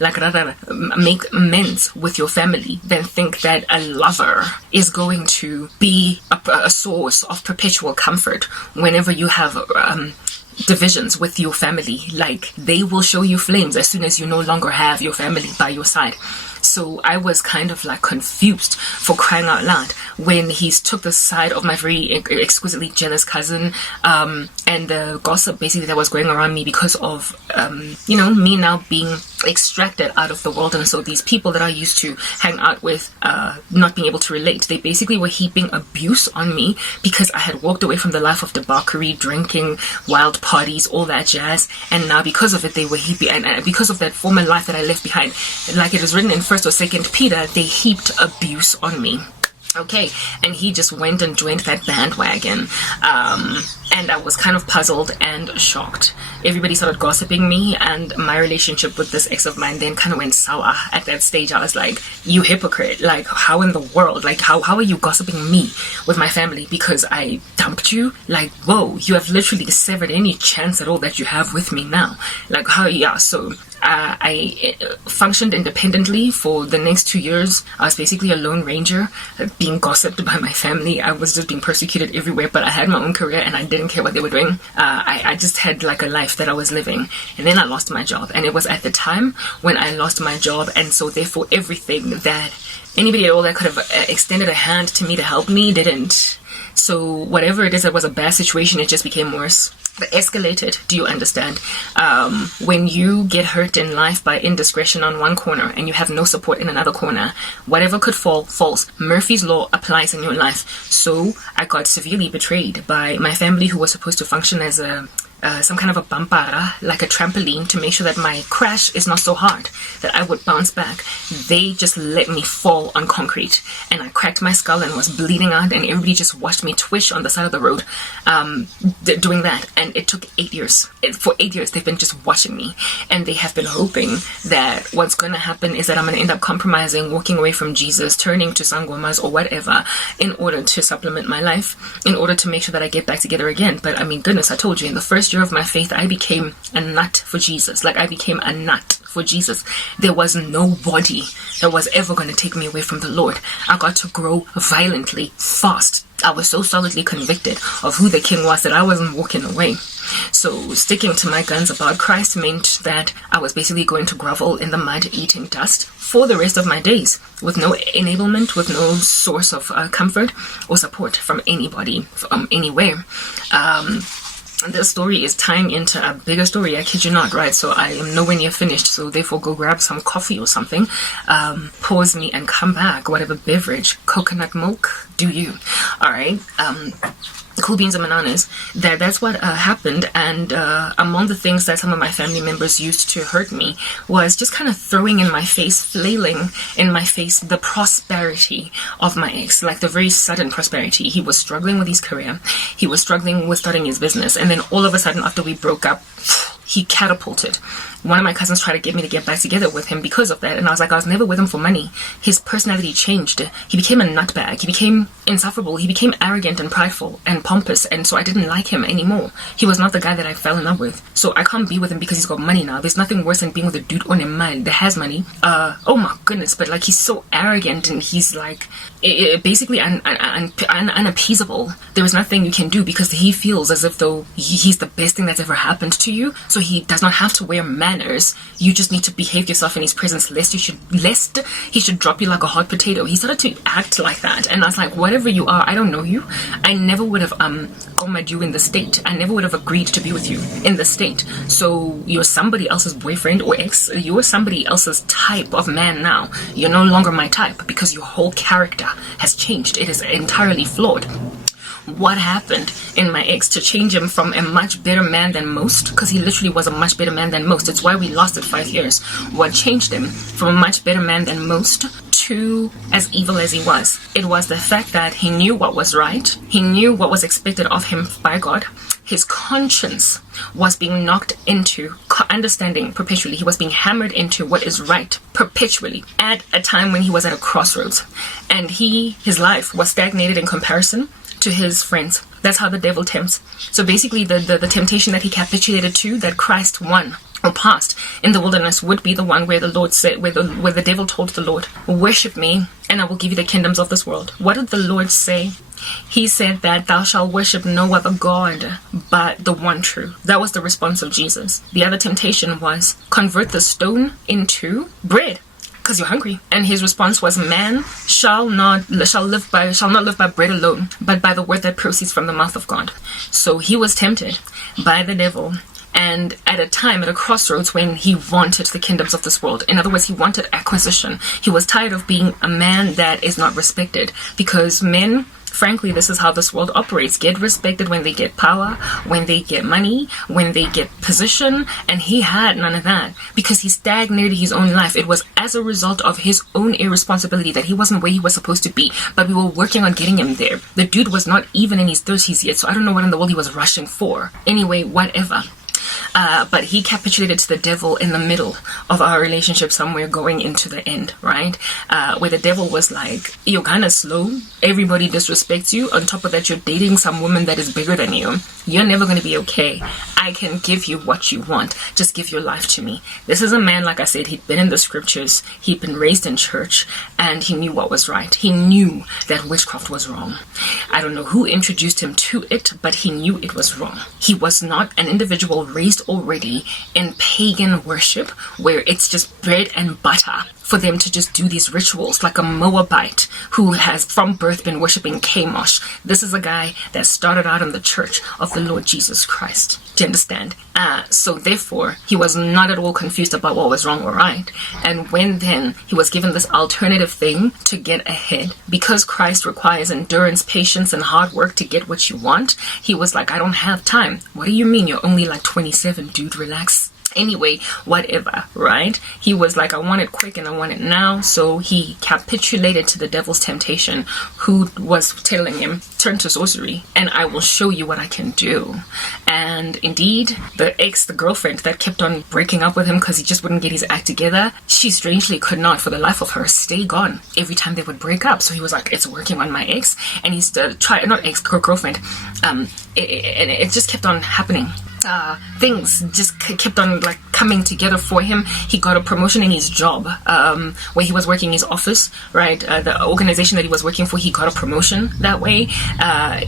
like rather make amends with your family than think that a lover is going to be a source of perpetual comfort whenever you have divisions with your family. Like, they will show you flames as soon as you no longer have your family by your side. So I was kind of like confused, for crying out loud, when he took the side of my very exquisitely jealous cousin, and the gossip basically that was going around me because of me now being extracted out of the world. And so these people that I used to hang out with, not being able to relate, they basically were heaping abuse on me because I had walked away from the life of debauchery, drinking, wild parties, all that jazz. And now because of it, they were heaping, and because of that former life that I left behind, like it is written in 1st or 2nd Peter, they heaped abuse on me. Okay, and he just went and joined that bandwagon, and I was kind of puzzled and shocked. Everybody started gossiping me, and my relationship with this ex of mine then kind of went sour. At that stage, I was like, you hypocrite, like, how in the world, like, how are you gossiping me with my family because I dumped you? Like, whoa, you have literally severed any chance at all that you have with me now. Like, how? Yeah, so I functioned independently for the next 2 years. I was basically a lone ranger, being gossiped by my family. I was just being persecuted everywhere, but I had my own career and I didn't care what they were doing. I just had like a life that I was living. And then I lost my job, and it was at the time when I lost my job, and so therefore everything that anybody at all that could have extended a hand to me to help me didn't. So whatever it is that was a bad situation, it just became worse. It escalated. Do you understand? When you get hurt in life by indiscretion on one corner and you have no support in another corner, whatever could fall, falls. Murphy's Law applies in your life. So I got severely betrayed by my family, who was supposed to function as some kind of a bampara, like a trampoline, to make sure that my crash is not so hard that I would bounce back. They just let me fall on concrete, and I cracked my skull and was bleeding out, and everybody just watched me twitch on the side of the road doing that. And it took 8 years. For 8 years they've been just watching me, and they have been hoping that what's going to happen is that I'm going to end up compromising, walking away from Jesus, turning to sangomas or whatever, in order to supplement my life, in order to make sure that I get back together again. But I mean, goodness, I told you, in the first year of my faith, I became a nut for Jesus. Like, I became a nut for Jesus. There was nobody that was ever going to take me away from the Lord. I got to grow violently, fast. I was so solidly convicted of who the King was that I wasn't walking away. So sticking to my guns about Christ meant that I was basically going to grovel in the mud, eating dust for the rest of my days, with no enablement, with no source of comfort or support from anybody, from anywhere. This story is tying into a bigger story, I kid you not, right? So I am nowhere near finished, so therefore go grab some coffee or something, pause me and come back, whatever beverage, coconut milk, do you? Alright, cool beans and bananas. That's what happened. And among the things that some of my family members used to hurt me was just kind of throwing in my face, flailing in my face, the prosperity of my ex, like the very sudden prosperity. He was struggling with his career, he was struggling with starting his business, and then all of a sudden, after we broke up, he catapulted. One of my cousins tried to get me to get back together with him because of that, and I was like, I was never with him for money. His personality changed. He became a nutbag. He became insufferable. He became arrogant and prideful and pompous, and so I didn't like him anymore. He was not the guy that I fell in love with. So I can't be with him because he's got money now. There's nothing worse than being with a dude on a man that has money. Oh my goodness, but like, he's so arrogant, and he's like basically unappeasable. There is nothing you can do because he feels as if though he's the best thing that's ever happened to you. So he does not have to wear manners. You just need to behave yourself in his presence, lest he should drop you like a hot potato. He started to act like that, and I was like, whatever you are, I don't know you. I never would have gomed you in the state. I never would have agreed to be with you in the state. So you're somebody else's boyfriend or ex. You're somebody else's type of man now. You're no longer my type because your whole character has changed. It is entirely flawed. What happened in my ex to change him from a much better man than most, because he literally was a much better man than most. It's why we lasted 5 years. What changed him from a much better man than most to as evil as he was? It was the fact that he knew what was right. He knew what was expected of him by God. His conscience was being knocked into understanding perpetually. He was being hammered into what is right perpetually at a time when he was at a crossroads, and his life was stagnated in comparison to his friends. That's how the devil tempts. So basically the temptation that he capitulated to, that Christ won, or past in the wilderness would be the one where the Lord said, where the devil told the Lord, worship me and I will give you the kingdoms of this world. What did the Lord say? He said that thou shalt worship no other God but the one true. That was the response of Jesus. The other temptation was convert the stone into bread, because you're hungry. And his response was, man shall not live by bread alone, but by the word that proceeds from the mouth of God. So he was tempted by the devil, and at a crossroads when he wanted the kingdoms of this world. In other words, he wanted acquisition. He was tired of being a man that is not respected, because men, frankly, this is how this world operates. Get respected when they get power, when they get money, when they get position. And he had none of that because he stagnated his own life. It was as a result of his own irresponsibility that he wasn't where he was supposed to be. But we were working on getting him there. The dude was not even in his 30s yet, so I don't know what in the world he was rushing for. Anyway, whatever. But he capitulated to the devil in the middle of our relationship, somewhere going into the end, right? Where the devil was like, you're kind of slow. Everybody disrespects you. On top of that, you're dating some woman that is bigger than you. You're never going to be okay. I can give you what you want. Just give your life to me. This is a man, like I said, he'd been in the scriptures. He'd been raised in church, and he knew what was right. He knew that witchcraft was wrong. I don't know who introduced him to it, but he knew it was wrong. He was not an individual raised already in pagan worship where it's just bread and butter for them to just do these rituals, like a Moabite who has from birth been worshiping Chemosh. This is a guy that started out in the church of the Lord Jesus Christ. Do you understand? So therefore, he was not at all confused about what was wrong or right. And when then he was given this alternative thing to get ahead, because Christ requires endurance, patience, and hard work to get what you want, he was like, I don't have time. What do you mean? You're only like 27, dude, relax. Anyway, whatever, right? He was like, I want it quick and I want it now. So he capitulated to the devil's temptation, who was telling him, turn to sorcery and I will show you what I can do. And indeed, the girlfriend that kept on breaking up with him because he just wouldn't get his act together, she strangely could not for the life of her stay gone every time they would break up. So he was like, it's working on my ex. And he's girlfriend. It just kept on happening. Things just kept on like coming together for him. He got a promotion in his job, where he was working his office, right? The organization that he was working for, he got a promotion that way.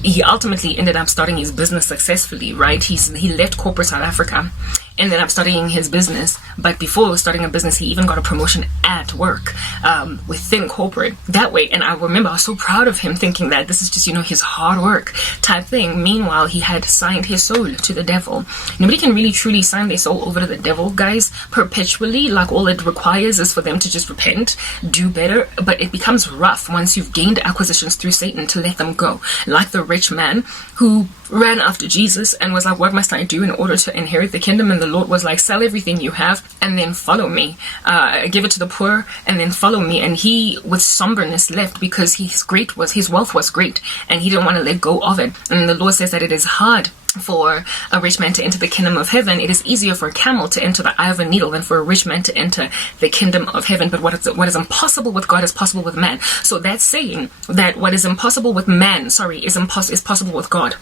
He ultimately ended up starting his business successfully, right? He left corporate South Africa, ended up studying his business, but before starting a business, he even got a promotion at work, within corporate that way. And I remember I was so proud of him, thinking that this is just, his hard work type thing. Meanwhile, he had signed his soul to the devil. Nobody can really truly sign their soul over to the devil, guys, perpetually. Like, all it requires is for them to just repent, do better. But it becomes rough once you've gained acquisitions through Satan to let them go. Like the rich man who ran after Jesus and was like, what must I do in order to inherit the kingdom? And the Lord was like, sell everything you have and then follow me. Give it to the poor and then follow me. And he, with somberness, left because his wealth was great and he didn't want to let go of it. And the Lord says that it is hard for a rich man to enter the kingdom of heaven. It is easier for a camel to enter the eye of a needle than for a rich man to enter the kingdom of heaven. But what is impossible with God is possible with man. So that's saying that what is impossible with man, is possible with God.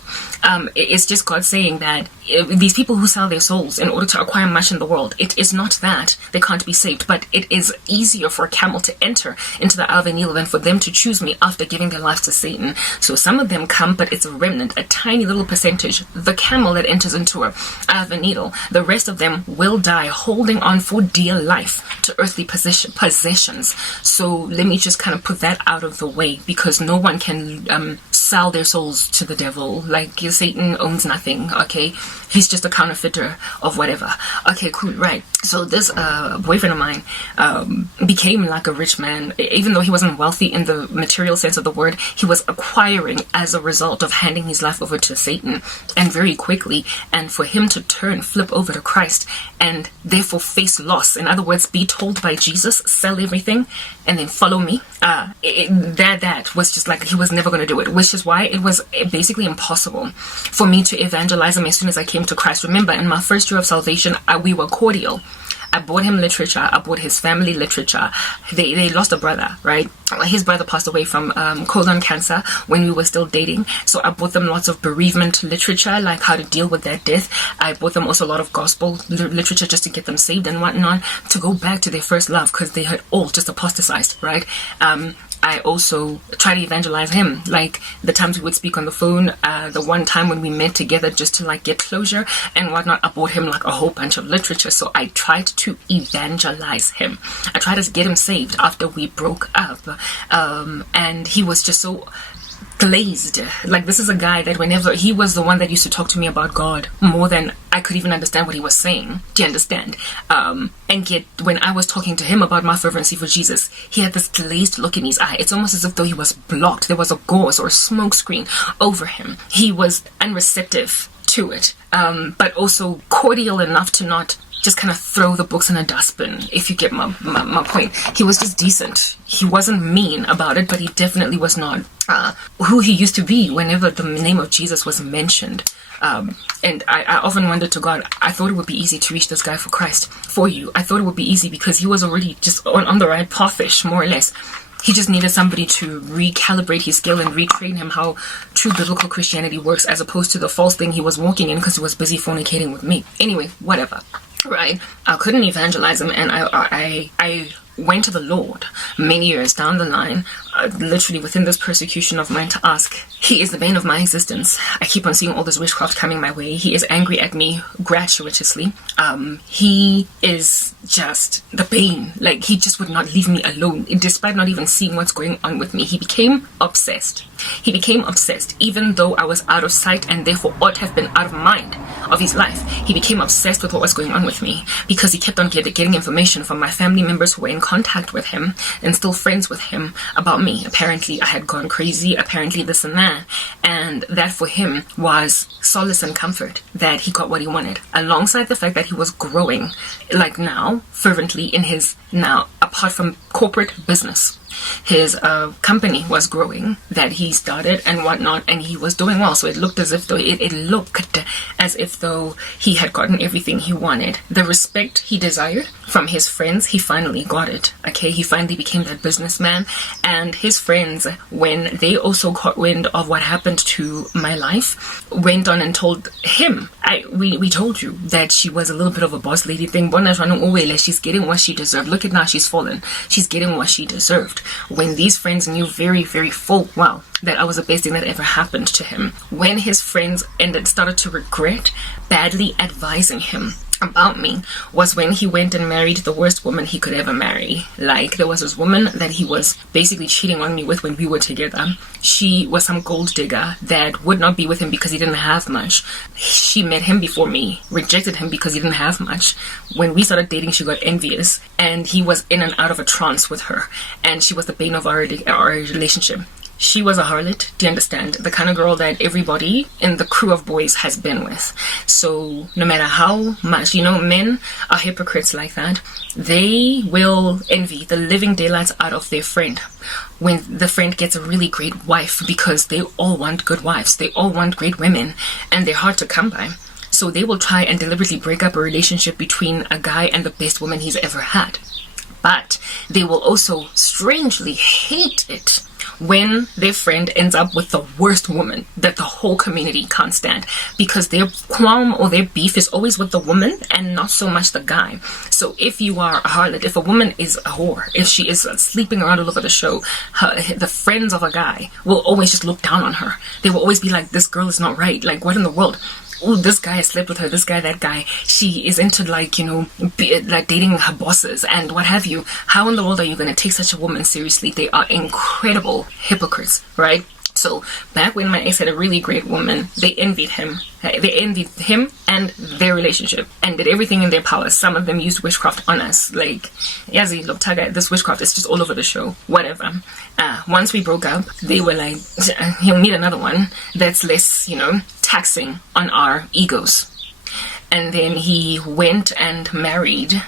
It's just God saying that these people who sell their souls in order to acquire much in the world, it is not that they can't be saved, but it is easier for a camel to enter into the eye of a needle than for them to choose me after giving their lives to Satan. So some of them come, but it's a remnant, a tiny little percentage. The camel that enters into a eye of a needle, the rest of them will die holding on for dear life to earthly possessions. So let me just kind of put that out of the way, because no one can sell their souls to the devil. Like, Satan owns nothing, okay? He's just a counterfeiter of whatever. Okay, cool, right. So this boyfriend of mine became like a rich man. Even though he wasn't wealthy in the material sense of the word, he was acquiring as a result of handing his life over to Satan, and very quickly. And for him to flip over to Christ and therefore face loss, in other words, be told by Jesus, sell everything and then follow me, that was just like, he was never going to do it, which is why it was basically impossible for me to evangelize him as soon as I came to Christ. Remember, in my first year of salvation, we were cordial. I bought him literature. I bought his family literature. They lost a brother, right? His brother passed away from colon cancer when we were still dating. So I bought them lots of bereavement literature, like how to deal with that death. I bought them also a lot of gospel literature just to get them saved and whatnot, to go back to their first love, because they had all just apostatized, right? I also try to evangelize him, like the times we would speak on the phone, the one time when we met together just to like get closure and whatnot. I bought him like a whole bunch of literature, so I tried to evangelize him. I tried to get him saved after we broke up, and he was just so glazed. Like, this is a guy that whenever he was the one that used to talk to me about God more than I could even understand what he was saying. Do you understand? And yet when I was talking to him about my fervency for Jesus, he had this glazed look in his eye. It's almost as if though he was blocked. There was a gauze or a smoke screen over him. He was unreceptive to it, but also cordial enough to not just kind of throw the books in a dustbin, if you get my point. He was just decent. He wasn't mean about it, but he definitely was not who he used to be whenever the name of Jesus was mentioned. And I often wondered to God, I thought it would be easy to reach this guy for Christ, for you. I thought it would be easy because he was already just on the right pathish, more or less. He just needed somebody to recalibrate his skill and retrain him how true biblical Christianity works, as opposed to the false thing he was walking in because he was busy fornicating with me. Anyway, whatever. Right? I couldn't evangelize him, and I went to the Lord many years down the line, literally within this persecution of mine, to ask. He is the bane of my existence. I keep on seeing all this witchcraft coming my way. He is angry at me gratuitously. He is just the bane. Like, he just would not leave me alone, despite not even seeing what's going on with me. He became obsessed. He became obsessed, even though I was out of sight and therefore ought to have been out of mind of his life. He became obsessed with what was going on with me because he kept on getting information from my family members who were in contact with him and still friends with him about me. Apparently I had gone crazy, apparently this and that, and that for him was solace and comfort that he got what he wanted, alongside the fact that he was growing, like now, fervently in his, now apart from corporate business, his company was growing that he started and whatnot, and he was doing well. So it looked as if though it looked as if though he had gotten everything he wanted. The respect he desired from his friends, he finally got it. Okay, he finally became that businessman, and his friends, when they also caught wind of what happened to my life, went on and told him, we told you that she was a little bit of a boss lady thing. She's getting what she deserved. Look at now, she's fallen. She's getting what she deserved. When these friends knew very, very full well that I was the best thing that ever happened to him. When his friends started to regret badly advising him about me, was when he went and married the worst woman he could ever marry. Like, there was this woman that he was basically cheating on me with when we were together. She was some gold digger that would not be with him because he didn't have much. She met him before me, rejected him because he didn't have much. When we started dating, she got envious, and he was in and out of a trance with her, and she was the bane of our relationship. She was a harlot, do you understand? The kind of girl that everybody in the crew of boys has been with. So no matter how much, men are hypocrites like that. They will envy the living daylights out of their friend when the friend gets a really great wife, because they all want good wives. They all want great women, and they're hard to come by. So they will try and deliberately break up a relationship between a guy and the best woman he's ever had. But they will also strangely hate it when their friend ends up with the worst woman that the whole community can't stand, because their qualm or their beef is always with the woman and not so much the guy. So if you are a harlot, if a woman is a whore, if she is sleeping around all over the show, the friends of a guy will always just look down on her. They will always be like, this girl is not right. Like, what in the world? Oh, this guy has slept with her, this guy, that guy. She is into like dating her bosses and what have you. How in the world are you going to take such a woman seriously? They are incredible hypocrites, right? So back when my ex had a really great woman, they envied him. They envied him and their relationship and did everything in their power. Some of them used witchcraft on us. Like, Yazi, look, Taga, this witchcraft is just all over the show. Whatever. Once we broke up, they were like, he'll need another one that's less, taxing on our egos. And then he went and married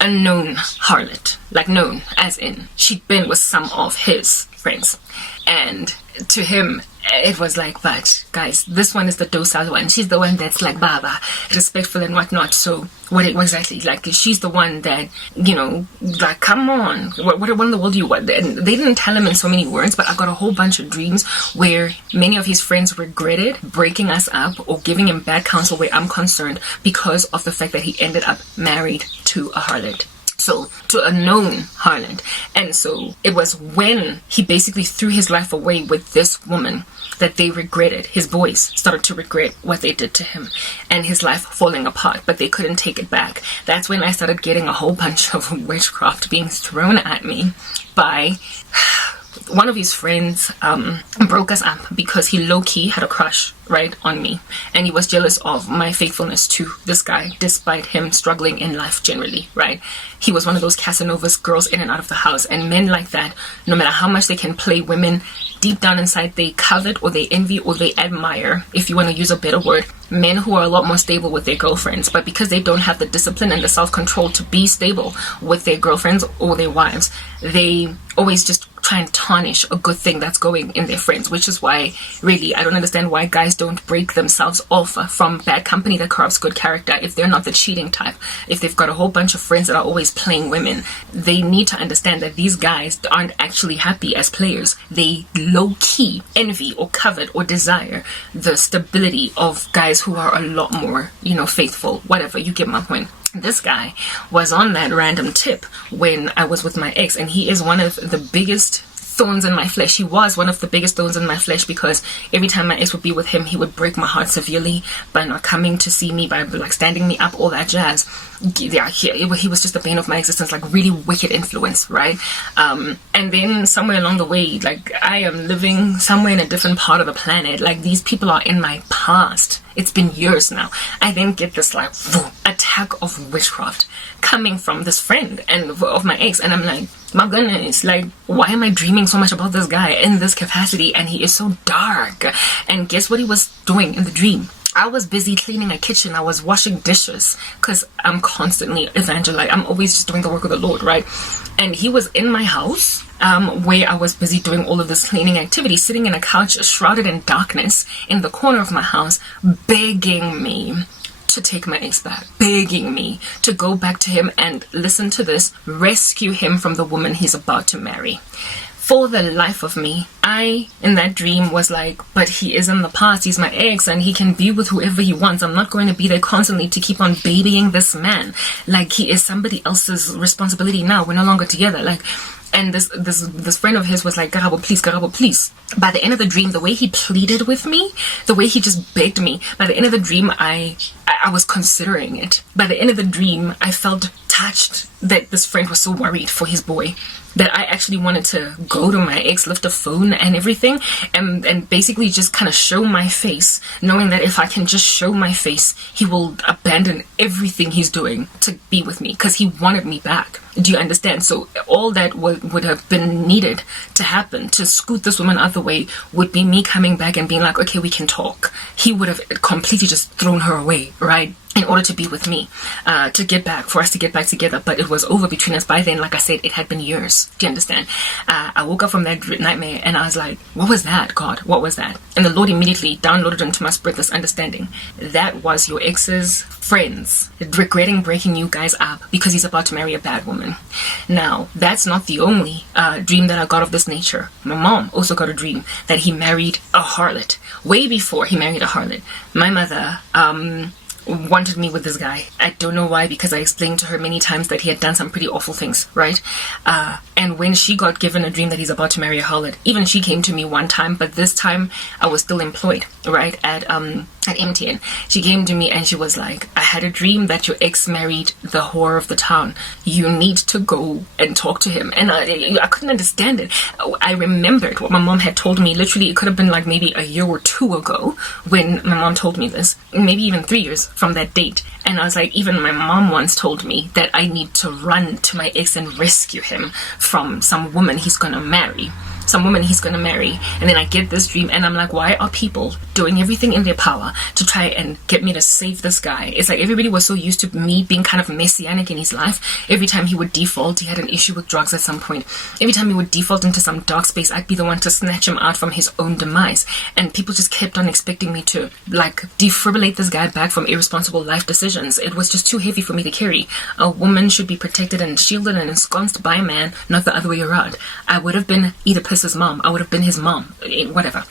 a known harlot. Like, known, as in she'd been with some of his friends. And to him, it was like, but guys, this one is the docile one. She's the one that's like Baba, respectful and whatnot. So what exactly? Like, she's the one that, you know, like, come on, what in the world do you want? And they didn't tell him in so many words, but I got a whole bunch of dreams where many of his friends regretted breaking us up or giving him bad counsel where I'm concerned because of the fact that he ended up married to a harlot. So, to a known harlot. And so it was when he basically threw his life away with this woman that they regretted. His boys started to regret what they did to him and his life falling apart, but they couldn't take it back. That's when I started getting a whole bunch of witchcraft being thrown at me by one of his friends. Broke us up because he low-key had a crush, right, on me, and he was jealous of my faithfulness to this guy despite him struggling in life generally, right? He was one of those Casanovas, girls in and out of the house, and men like that, no matter how much they can play women, deep down inside they covet or they envy or they admire, if you want to use a better word, men who are a lot more stable with their girlfriends, but because they don't have the discipline and the self-control to be stable with their girlfriends or their wives, they always just try and tarnish a good thing that's going in their friends, which is why really I don't understand why guys don't break themselves off from bad company that corrupts good character. If they're not the cheating type, if they've got a whole bunch of friends that are always playing women, they need to understand that these guys aren't actually happy as players. They low-key envy or covet or desire the stability of guys who are a lot more, you know, faithful, whatever. You get my point. This guy was on that random tip when I was with my ex, and he is one of the biggest thorns in my flesh. He was one of the biggest thorns in my flesh because every time my ex would be with him, he would break my heart severely by not coming to see me, by like standing me up, all that jazz. Yeah, he was just the bane of my existence, like really wicked influence, right? And then somewhere along the way, like I am living somewhere in a different part of the planet. Like these people are in my past. It's been years now. I then get this like attack of witchcraft coming from this friend and of my ex, and I'm like, my goodness, like why am I dreaming so much about this guy in this capacity? And he is so dark. And guess what he was doing in the dream? I was busy cleaning a kitchen. I was washing dishes because I'm constantly evangelizing. I'm always just doing the work of the Lord, right? And he was in my house where I was busy doing all of this cleaning activity, sitting in a couch shrouded in darkness in the corner of my house, begging me to take my ex back, begging me to go back to him and, listen to this, rescue him from the woman he's about to marry. For the life of me, I, in that dream, was like, but he is in the past, he's my ex, and he can be with whoever he wants. I'm not going to be there constantly to keep on babying this man. Like, he is somebody else's responsibility now. We're no longer together. Like, and this friend of his was like, Garabo, please. By the end of the dream, the way he pleaded with me, the way he just begged me, by the end of the dream, I was considering it. By the end of the dream, I felt touched that this friend was so worried for his boy that I actually wanted to go to my ex, lift a phone and everything, and basically just kind of show my face, knowing that if I can just show my face, he will abandon everything he's doing to be with me because he wanted me back. Do you understand? So all that would have been needed to happen to scoot this woman out the way would be me coming back and being like, okay, we can talk. He would have completely just thrown her away, right? In order to be with me, for us to get back together. But it was over between us by then. Like I said, it had been years. Do you understand? I woke up from that nightmare and I was like, what was that, God? What was that? And the Lord immediately downloaded into my spirit this understanding. That was your ex's friends regretting breaking you guys up because he's about to marry a bad woman. Now, that's not the only dream that I got of this nature. My mom also got a dream that he married a harlot. Way before he married a harlot, my mother wanted me with this guy. I don't know why, because I explained to her many times that he had done some pretty awful things, right? And when she got given a dream that he's about to marry a harlot, even she came to me one time, but this time I was still employed, right, at MTN. She came to me and she was like, I had a dream that your ex married the whore of the town. You need to go and talk to him. And I couldn't understand it. I remembered what my mom had told me. Literally, it could have been like maybe a year or two ago when my mom told me this. Maybe even 3 years from that date. And I was like, even my mom once told me that I need to run to my ex and rescue him from some woman he's gonna marry. some woman he's gonna marry. And then I get this dream and I'm like, why are people doing everything in their power to try and get me to save this guy? It's like everybody was so used to me being kind of messianic in his life. Every time he would default, he had an issue with drugs at some point. Every time he would default into some dark space, I'd be the one to snatch him out from his own demise. And people just kept on expecting me to like defibrillate this guy back from irresponsible life decisions. It was just too heavy for me to carry. A woman should be protected and shielded and ensconced by a man, not the other way around. I would have been Oedipus's mom. I would have been his mom. Whatever.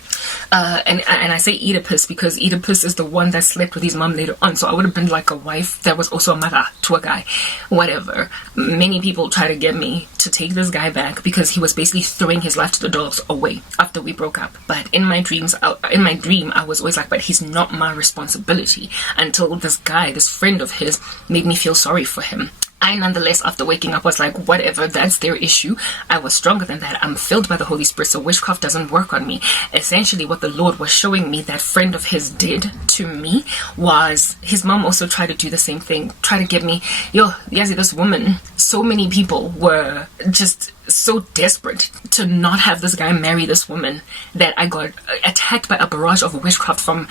And I say Oedipus because Oedipus is the one that slept with his mom later on. So I would have been like a wife that was also a mother to a guy. Whatever. Many people try to get me to take this guy back because he was basically throwing his life to the dogs away after we broke up. But in my dream, I was always like, but he's not my responsibility, until this guy, this friend of his, made me feel sorry for him. I nonetheless, after waking up, was like, whatever, that's their issue. I was stronger than that. I'm filled by the Holy Spirit, so witchcraft doesn't work on me. Essentially, what the Lord was showing me that friend of his did to me was his mom also tried to do the same thing. Try to get me, Yazzie, this woman. So many people were just so desperate to not have this guy marry this woman that I got attacked by a barrage of witchcraft from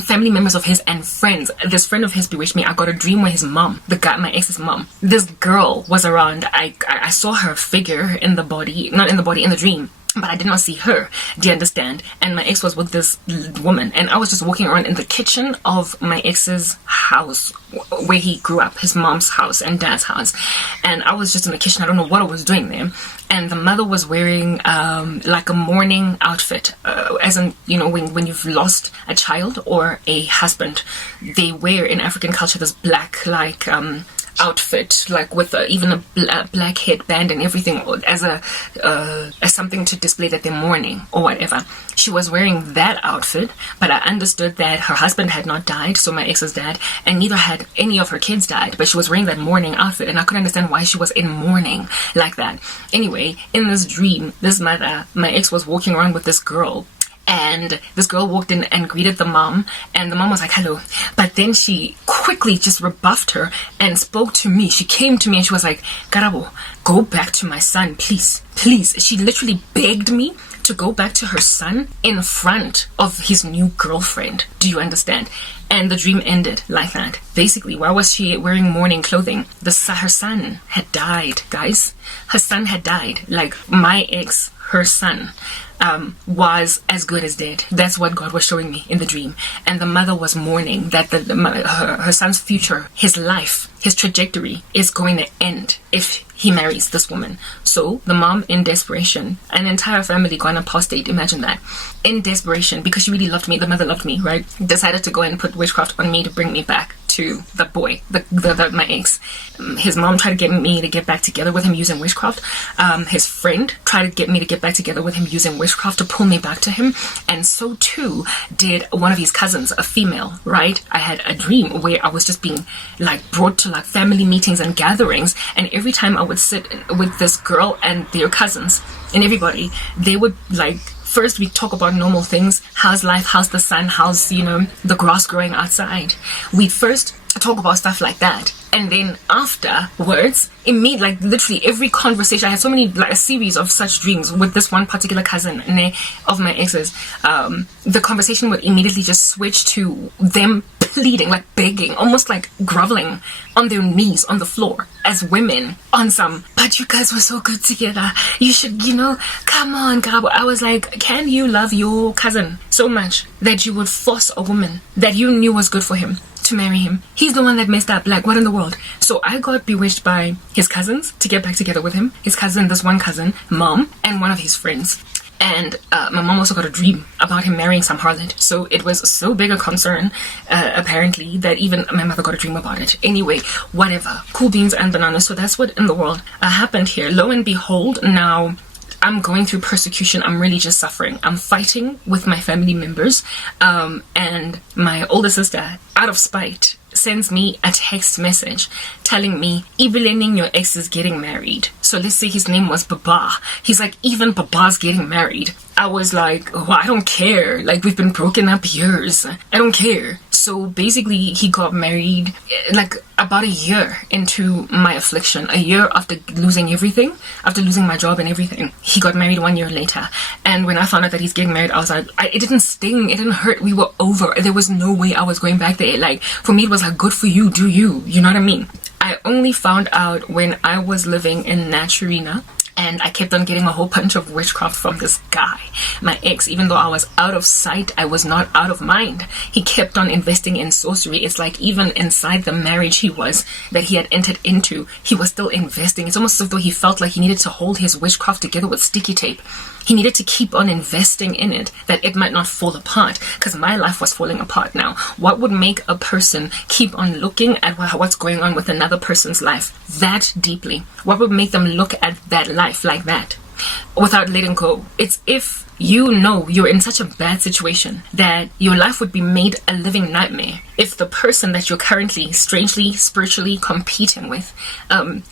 family members of his and friends. This friend of his bewitched me. I got a dream where his mom, the guy, my ex's mom, this girl was around. I saw her figure in the body, not in the body, in the dream. But I did not see her. Do you understand? And my ex was with this woman. And I was just walking around in the kitchen of my ex's house where he grew up, his mom's house and dad's house. And I was just in the kitchen. I don't know what I was doing there. And the mother was wearing like a mourning outfit. As in, when you've lost a child or a husband, they wear in African culture this black, like, outfit, like with even a black headband and everything, as something to display that they're mourning or whatever. She was wearing that outfit, but I understood that her husband had not died, so my ex's dad, and neither had any of her kids died, but she was wearing that mourning outfit, and I couldn't understand why she was in mourning like that. Anyway, in this dream, this mother, my ex, was walking around with this girl. And this girl walked in and greeted the mom, and the mom was like, hello. But then she quickly just rebuffed her and spoke to me. She came to me and she was like, Karabo, go back to my son, please, please. She literally begged me to go back to her son in front of his new girlfriend. Do you understand? And the dream ended like that. Basically, why was she wearing mourning clothing? Her son had died, guys. Her son had died. Like, my ex, her son, was as good as dead. That's what God was showing me in the dream. And the mother was mourning that her son's future, his life, his trajectory is going to end if he marries this woman. So the mom, in desperation, an entire family gone apostate, imagine that. In desperation, because she really loved me, the mother loved me, right? Decided to go and put witchcraft on me to bring me back to the boy, my ex. His mom tried to get me to get back together with him using witchcraft. His friend tried to get me to get back together with him using witchcraft to pull me back to him. And so too did one of his cousins, a female, right? I had a dream where I was just being like brought to like family meetings and gatherings. And every time I would sit with this girl and their cousins and everybody, they would like, first, we talk about normal things. How's life? How's the sun? How's, the grass growing outside? We first talk about stuff like that. And then afterwards, like literally every conversation, I had so many, like a series of such dreams with this one particular cousin of my ex's. The conversation would immediately just switch to them pleading, like begging, almost like groveling on their knees on the floor as women on some, but you guys were so good together. You should, come on, Gabo. I was like, can you love your cousin so much that you would force a woman that you knew was good for him to marry him? He's the one that messed up. Like, what in the world? So I got bewitched by his cousins to get back together with him. His cousin, this one cousin, mom, and one of his friends. And my mom also got a dream about him marrying some harlot. So it was so big a concern, apparently, that even my mother got a dream about it. Anyway, whatever. Cool beans and bananas. So that's what in the world happened here. Lo and behold, now I'm going through persecution. I'm really just suffering. I'm fighting with my family members. And my older sister, out of spite, sends me a text message telling me, Ibelening, your ex is getting married. So let's say his name was Baba. He's like, even Baba's getting married. I was like, oh, I don't care. Like, we've been broken up years. I don't care. So basically, he got married like about a year into my affliction. A year after losing everything, after losing my job and everything. He got married 1 year later. And when I found out that he's getting married, I was like, it didn't sting. It didn't hurt. We were over. There was no way I was going back there. Like, for me, it was like, good for you. Do you. You know what I mean? I only found out when I was living in Naturina. And I kept on getting a whole bunch of witchcraft from this guy, my ex. Even though I was out of sight, I was not out of mind. He kept on investing in sorcery. It's like even inside the marriage that he had entered into, he was still investing. It's almost as though he felt like he needed to hold his witchcraft together with sticky tape. He needed to keep on investing in it, that it might not fall apart, because my life was falling apart now. What would make a person keep on looking at what's going on with another person's life that deeply? What would make them look at that life like that without letting go? It's if you know you're in such a bad situation that your life would be made a living nightmare if the person that you're currently strangely spiritually competing with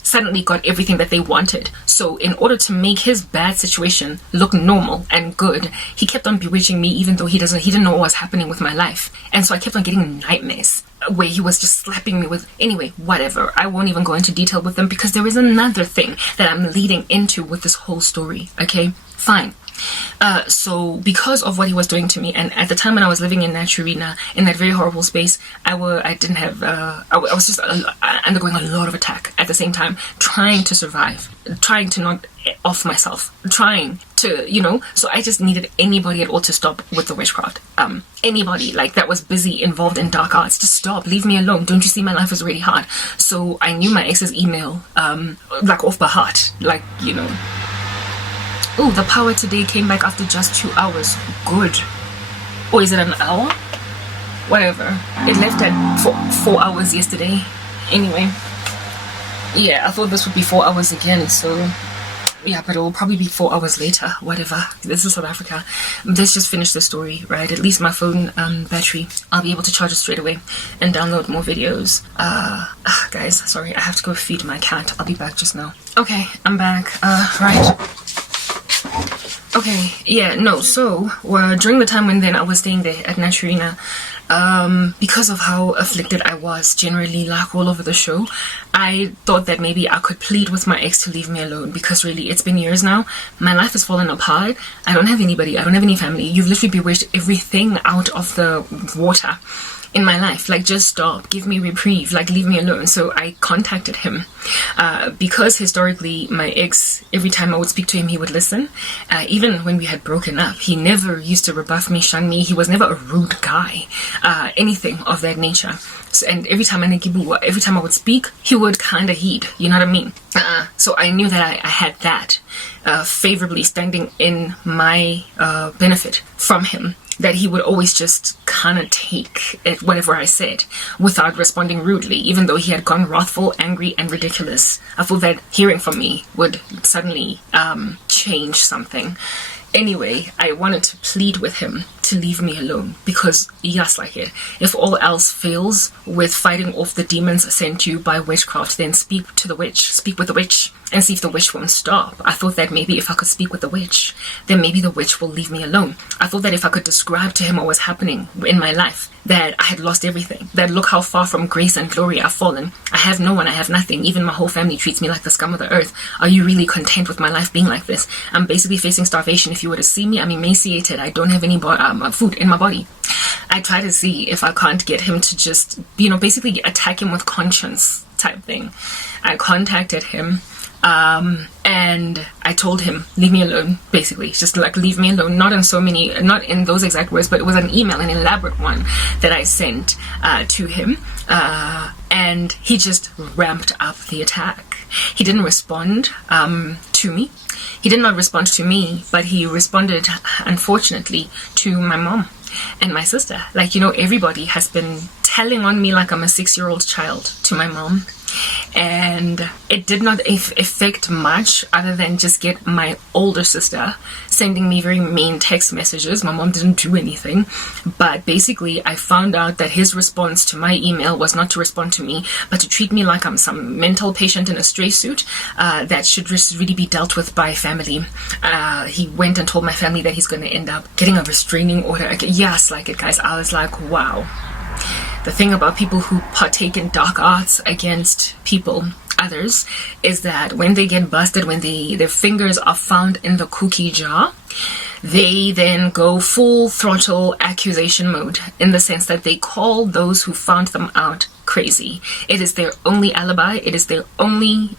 suddenly got everything that they wanted. So in order to make his bad situation look normal and good, he kept on bewitching me, even though he didn't know what was happening with my life. And so I kept on getting nightmares where he was just slapping me with, anyway, whatever. I won't even go into detail with them because there is another thing that I'm leading into with this whole story. Okay, fine. So because of what he was doing to me, and at the time when I was living in Naturina, in that very horrible space, I was just undergoing a lot of attack at the same time, trying to survive, trying to not off myself, trying to, so I just needed anybody at all to stop with the witchcraft. Anybody like that was busy involved in dark arts, just stop, leave me alone. Don't you see my life is really hard? So I knew my ex's email, like off by heart, like, Oh, the power today came back after just 2 hours. Good. Or is it an hour? Whatever. It left at 4 hours yesterday. Anyway. Yeah, I thought this would be 4 hours again, so yeah, but it will probably be 4 hours later. Whatever. This is South Africa. Let's just finish the story, right? At least my phone battery, I'll be able to charge it straight away and download more videos. Guys, sorry, I have to go feed my cat. I'll be back just now. Okay, I'm back. Right. Okay, yeah, no, so during the time when then I was staying there at Naturina, because of how afflicted I was generally, like all over the show, I thought that maybe I could plead with my ex to leave me alone, because really it's been years now. My life has fallen apart. I don't have anybody. I don't have any family. You've literally bewitched everything out of the water in my life. Like, just stop, give me reprieve, like, leave me alone. So I contacted him because historically my ex, every time I would speak to him, he would listen. Even when we had broken up, he never used to rebuff me, shun me. He was never a rude guy, anything of that nature. So, and every time I would speak, he would kind of heed, you know what I mean? So I knew that I had that favorably standing in my benefit from him, that he would always just kind of take it, whatever I said, without responding rudely, even though he had gone wrathful, angry, and ridiculous. I thought that hearing from me would suddenly change something. Anyway, I wanted to plead with him to leave me alone, because yes, like it, if all else fails with fighting off the demons sent you by witchcraft, then speak with the witch, and see if the witch won't stop. I thought that maybe if I could speak with the witch, then maybe the witch will leave me alone. I thought that if I could describe to him what was happening in my life, that I had lost everything, that look how far from grace and glory I've fallen. I have no one, I have nothing. Even my whole family treats me like the scum of the earth. Are you really content with my life being like this? I'm basically facing starvation. If you were to see me, I'm emaciated. I don't have any food in my body. I try to see if I can't get him to just, basically attack him with conscience type thing. I contacted him. And I told him, leave me alone, basically, just like leave me alone. Not in those exact words, but it was an email, an elaborate one that I sent to him, and he just ramped up the attack. He didn't respond to me. He did not respond to me, but he responded, unfortunately, to my mom and my sister. Like, everybody has been telling on me like I'm a 6-year-old child to my mom. and it did not affect much other than just get my older sister sending me very mean text messages. My mom didn't do anything, but basically I found out that his response to my email was not to respond to me, but to treat me like I'm some mental patient in a stray suit that should just really be dealt with by family. He went and told my family that he's going to end up getting a restraining order. Yes, like it, guys. I was like, wow. The thing about people who partake in dark arts against others, is that when they get busted, when their fingers are found in the cookie jar, they then go full throttle accusation mode, in the sense that they call those who found them out crazy. It is their only alibi. It is their only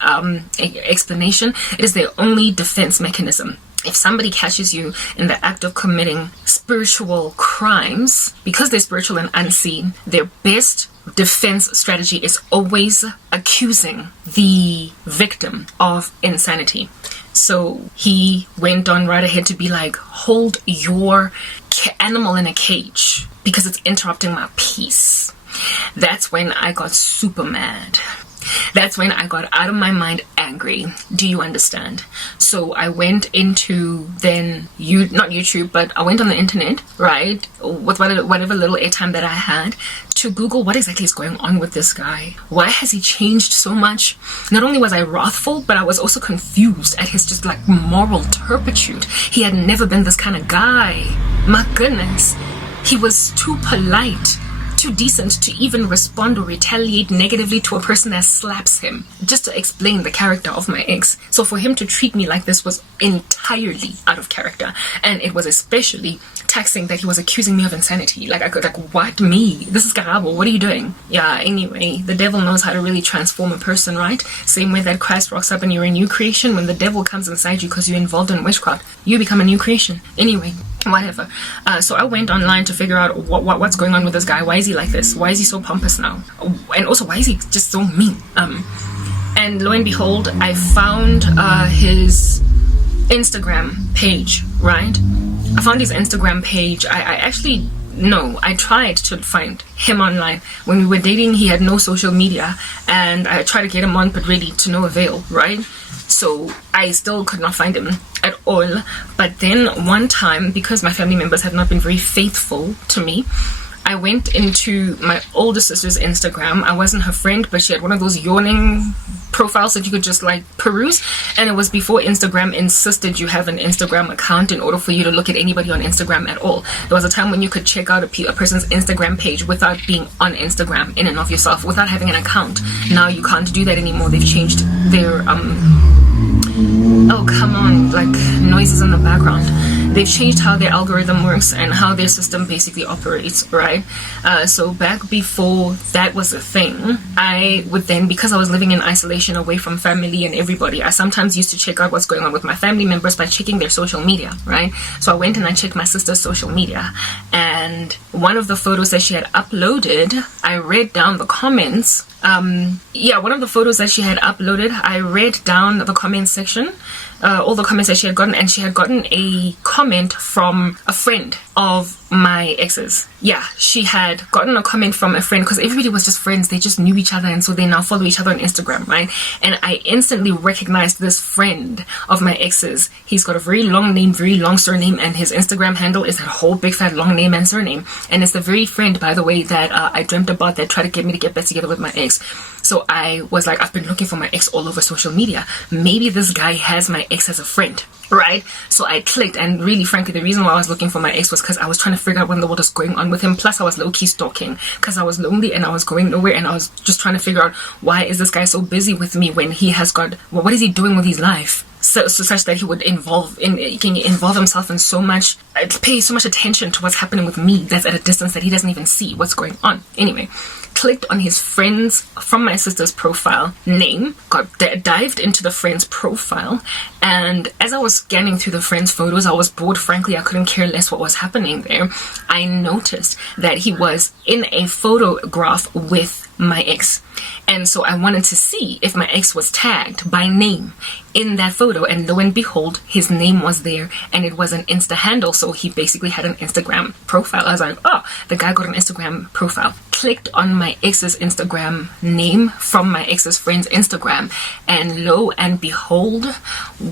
explanation. It is their only defense mechanism. If somebody catches you in the act of committing spiritual crimes, because they're spiritual and unseen, their best defense strategy is always accusing the victim of insanity. So he went on right ahead to be like, hold your animal in a cage because it's interrupting my peace. That's when I got super mad. That's when I got out of my mind angry. Do you understand? So I went into not YouTube, but I went on the internet, right, with whatever little airtime that I had, to Google what exactly is going on with this guy. Why has he changed so much? Not only was I wrathful, but I was also confused at his just like moral turpitude. He had never been this kind of guy. My goodness. He was too polite, too decent to even respond or retaliate negatively to a person that slaps him, just to explain the character of my ex. So for him to treat me like this was entirely out of character, and it was especially taxing that he was accusing me of insanity. Like, I could, like, what, me? This is Karabo, what are you doing? Yeah, anyway, the devil knows how to really transform a person, right? Same way that Christ rocks up and you're a new creation. When the devil comes inside you because you're involved in witchcraft, you become a new creation. Anyway, whatever. So I went online to figure out what's going on with this guy. Why is he like this? Why is he so pompous now? And also, why is he just so mean? And lo and behold, I found his Instagram page, right? I found his Instagram page. I tried to find him online. When we were dating, he had no social media, and I tried to get him on, but really to no avail, right? So I still could not find him at all. But then one time, because my family members have not been very faithful to me, I went into my older sister's Instagram. I wasn't her friend, but she had one of those yawning profiles that you could just like peruse, and it was before Instagram insisted you have an Instagram account in order for you to look at anybody on Instagram at all. There was a time when you could check out a person's Instagram page without being on Instagram in and of yourself, without having an account. Now you can't do that anymore. They've changed their oh come on, like noises in the background. They've changed how their algorithm works and how their system basically operates, right? So back before that was a thing, I would then, because I was living in isolation away from family and everybody, I sometimes used to check out what's going on with my family members by checking their social media, right? So I went and I checked my sister's social media, and one of the photos that she had uploaded, I read down the comments. One of the photos that she had uploaded, I read down the comment section, all the comments that she had gotten, and she had gotten a comment from a friend of my ex's. Yeah, she had gotten a comment from a friend, because everybody was just friends. They just knew each other, and so they now follow each other on Instagram, right? And I instantly recognized this friend of my ex's. He's got a very long name, very long surname, and his Instagram handle is that whole big fat long name and surname. And it's the very friend, by the way, that I dreamt about that tried to get me to get back together with my ex. So I was like, I've been looking for my ex all over social media. Maybe this guy has my ex as a friend, right? So I clicked, and really, frankly, the reason why I was looking for my ex was because I was trying to figure out what in the world was going on with him. Plus, I was low-key stalking because I was lonely and I was going nowhere, and I was just trying to figure out, why is this guy so busy with me when he has got, well, what is he doing with his life? So such that he would involve himself in so much, pay so much attention to what's happening with me that's at a distance that he doesn't even see what's going on. Anyway, clicked on his friend's, from my sister's profile name, dived into the friend's profile, and as I was scanning through the friend's photos, I was bored. Frankly, I couldn't care less what was happening there. I noticed that he was in a photograph with my ex, and so I wanted to see if my ex was tagged by name in that photo, and lo and behold, his name was there, and it was an Insta handle, so he basically had an Instagram profile. I was like, oh, the guy got an Instagram profile. clicked on my ex's Instagram name from my ex's friend's Instagram, and lo and behold,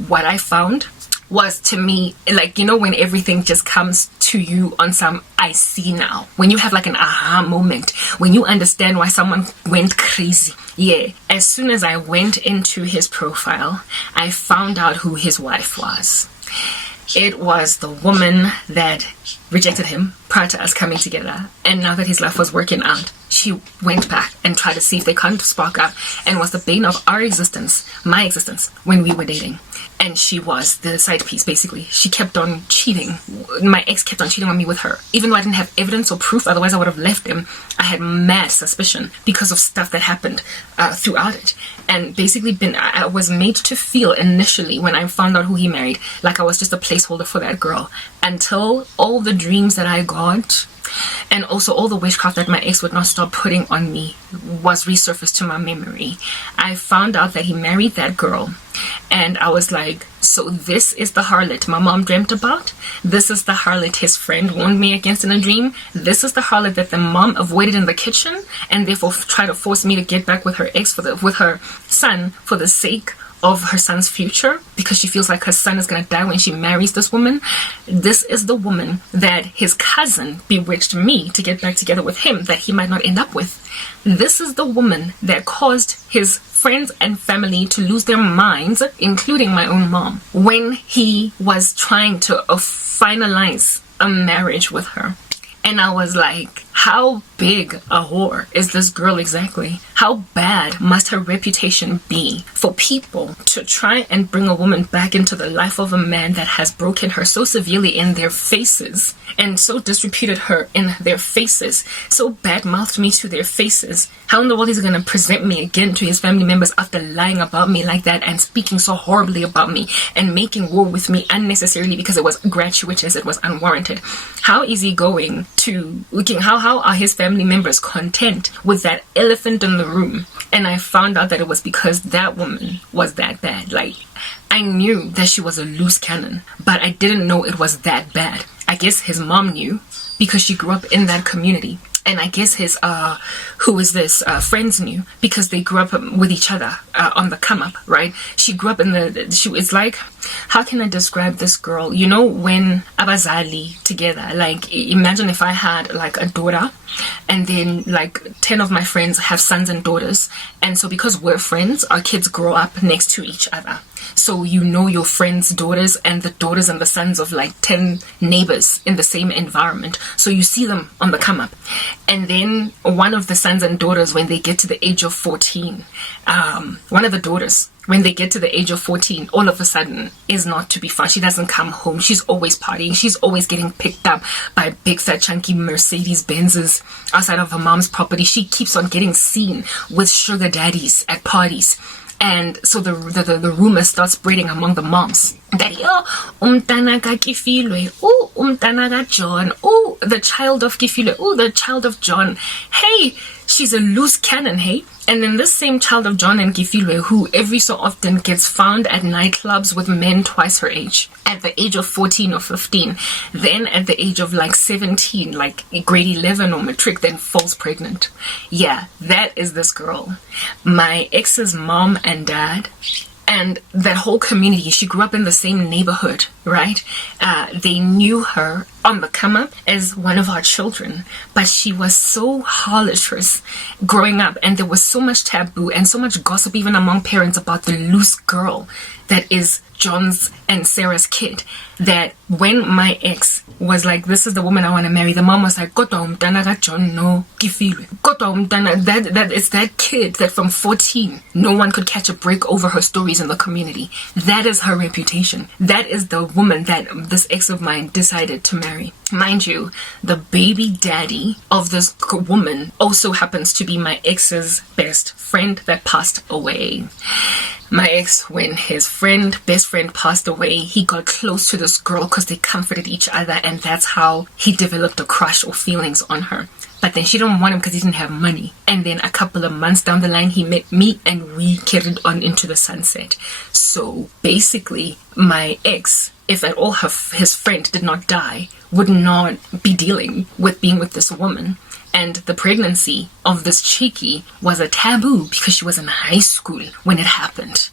what I found was, to me, like, you know, when everything just comes to you on some I see now, when you have like an aha moment, when you understand why someone went crazy. Yeah, as soon as I went into his profile, I found out who his wife was. It was the woman that rejected him prior to us coming together, and now that his life was working out, she went back and tried to see if they can't spark up, and was the bane of our existence, my existence, when we were dating. And she was the side piece, basically. She kept on cheating. My ex kept on cheating on me with her, even though I didn't have evidence or proof. Otherwise I would have left him. I had mad suspicion because of stuff that happened throughout it. And basically I was made to feel initially, when I found out who he married, like I was just a placeholder for that girl, until all the dreams that I got, and also all the witchcraft that my ex would not stop putting on me, was resurfaced to my memory. I found out that he married that girl, and I was like, so this is the harlot my mom dreamt about? This is the harlot his friend warned me against in a dream? This is the harlot that the mom avoided in the kitchen, and therefore tried to force me to get back with her ex, with her son, for the sake of her son's future, because she feels like her son is going to die when she marries this woman? This is the woman that his cousin bewitched me to get back together with him, that he might not end up with. This is the woman that caused his friends and family to lose their minds, including my own mom, when he was trying to finalize a marriage with her. And I was like, how big a whore is this girl exactly? How bad must her reputation be for people to try and bring a woman back into the life of a man that has broken her so severely in their faces, and so disreputed her in their faces, so bad-mouthed me to their faces? How in the world is he going to present me again to his family members after lying about me like that, and speaking so horribly about me, and making war with me unnecessarily because it was gratuitous, it was unwarranted? How is he going to, how are his family members content with that elephant in the room? And I found out that it was because that woman was that bad. Like, I knew that she was a loose cannon, but I didn't know it was that bad. I guess his mom knew, because she grew up in that community. And I guess his, friends knew, because they grew up with each other on the come up, right? She grew up it's like, how can I describe this girl? You know, when abazali together, like, imagine if I had like a daughter, and then like 10 of my friends have sons and daughters. And so because we're friends, our kids grow up next to each other. So you know your friends' daughters and the daughters and the sons of like 10 neighbors in the same environment. So you see them on the come up. And then one of the sons and daughters, when they get to the age of 14, one of the daughters, when they get to the age of 14, all of a sudden is not to be found. She doesn't come home. She's always partying. She's always getting picked up by big fat chunky Mercedes Benzes outside of her mom's property. She keeps on getting seen with sugar daddies at parties. And so the rumor starts spreading among the moms that, umntana ka Kifilwe, umntana ka John, the child of Kifilwe, the child of John. Hey, she's a loose cannon, hey? And then this same child of John and Kifilwe, who every so often gets found at nightclubs with men twice her age, at the age of 14 or 15, then at the age of like 17, like grade 11 or matric, then falls pregnant. Yeah, that is this girl. My ex's mom and dad, and that whole community, she grew up in the same neighborhood, right? They knew her on the come up as one of our children, but she was so harlotrous growing up, and there was so much taboo and so much gossip even among parents about the loose girl that is John's and Sarah's kid, that when my ex was like, this is the woman I want to marry, the mom was like, Kodwa umntana ka John no Kifilwe. Kodwa umntana, that is that kid that from 14 no one could catch a break over her stories in the community. That is her reputation. That is the woman that this ex of mine decided to marry. Mind you, the baby daddy of this woman also happens to be my ex's best friend that passed away. My ex, when his best friend passed away, he got close to this girl because they comforted each other, and that's how he developed a crush or feelings on her. But then she didn't want him because he didn't have money. And then a couple of months down the line, he met me and we carried on into the sunset. So basically, my ex, if at all his friend did not die, would not be dealing with being with this woman. And the pregnancy of this chickie was a taboo because she was in high school when it happened.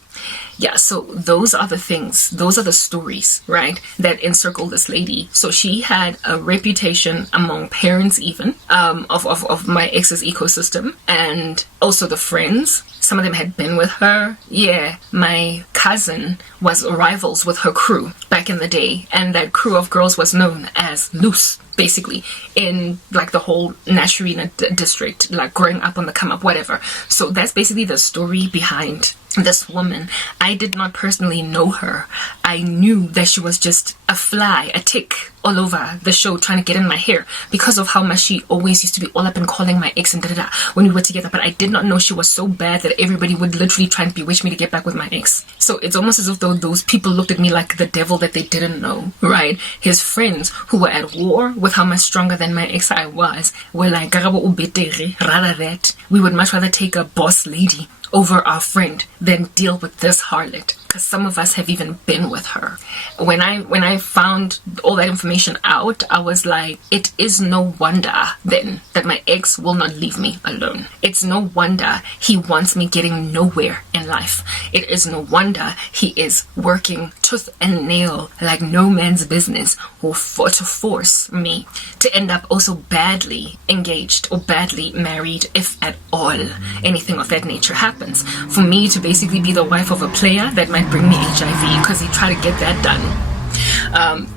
Yeah, so those are the things, those are the stories, right, that encircle this lady. So she had a reputation among parents even, of my ex's ecosystem, and also the friends. Some of them had been with her. Yeah, my cousin was rivals with her crew back in the day, and that crew of girls was known as Loose, basically, in like the whole Nasharina district, like growing up on the come up, whatever. So that's basically the story behind this woman. I did not personally know her. I knew that she was just a fly, a tick all over the show trying to get in my hair because of how much she always used to be all up and calling my ex and da-da-da when we were together. But I did not know she was so bad that everybody would literally try and bewitch me to get back with my ex. So it's almost as if though those people looked at me like the devil that they didn't know, right? His friends who were at war with how much stronger than my ex I was were like, rather that we would much rather take a boss lady over our friend than deal with this harlot, because some of us have even been with her. When I found all that information out, I was like, it is no wonder then that my ex will not leave me alone. It's no wonder he wants me getting nowhere in life. It is no wonder he is working tooth and nail like no man's business to force me to end up also badly engaged or badly married, if at all anything of that nature happens. For me to basically be the wife of a player that might bring me HIV because he tried to get that done.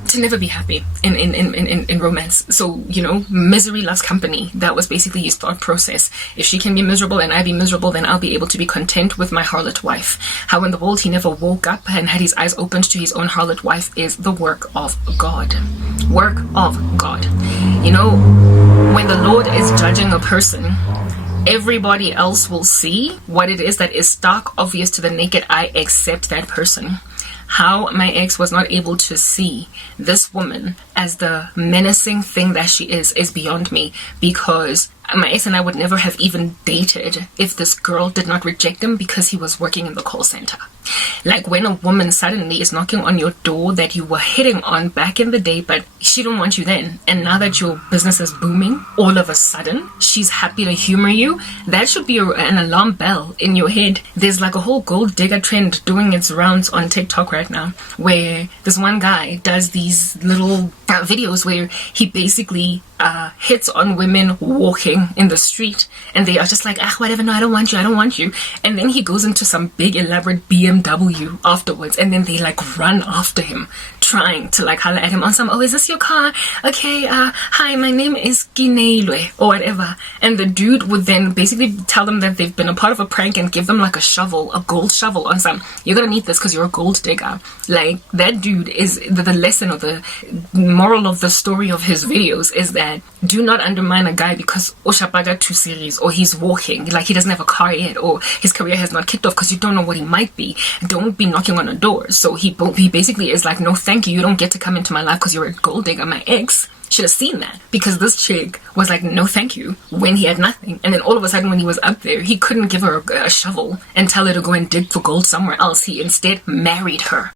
To never be happy in romance. So, you know, misery loves company. That was basically his thought process. If she can be miserable and I be miserable, then I'll be able to be content with my harlot wife. How in the world he never woke up and had his eyes opened to his own harlot wife is the work of God. Work of God. You know, when the Lord is judging a person, everybody else will see what it is that is stark obvious to the naked eye except that person. How my ex was not able to see this woman as the menacing thing that she is beyond me, because my ex and I would never have even dated if this girl did not reject him because he was working in the call center. Like when a woman suddenly is knocking on your door that you were hitting on back in the day, but she don't want you then, and now that your business is booming, all of a sudden she's happy to humor you. That should be an alarm bell in your head. There's like a whole gold digger trend doing its rounds on TikTok right now, where this one guy does these little videos where he basically hits on women walking in the street, and they are just like, whatever, no, I don't want you, and then he goes into some big elaborate BMW afterwards, and then they like run after him trying to like holler at him on some, oh, is this your car? Okay, hi, my name is Gineilwe or whatever. And the dude would then basically tell them that they've been a part of a prank and give them like a shovel, a gold shovel on some, you're gonna need this because you're a gold digger. Like that dude is the lesson or the moral of the story of his videos is that do not undermine a guy because Oshapaga 2 series or he's walking, like he doesn't have a car yet or his career has not kicked off because you don't know what he might be. Don't be knocking on a door. So he basically is like, no thank you, you don't get to come into my life because you're a gold digger. My ex should have seen that, because this chick was like, no thank you, when he had nothing. And then all of a sudden when he was up there, he couldn't give her a shovel and tell her to go and dig for gold somewhere else. He instead married her.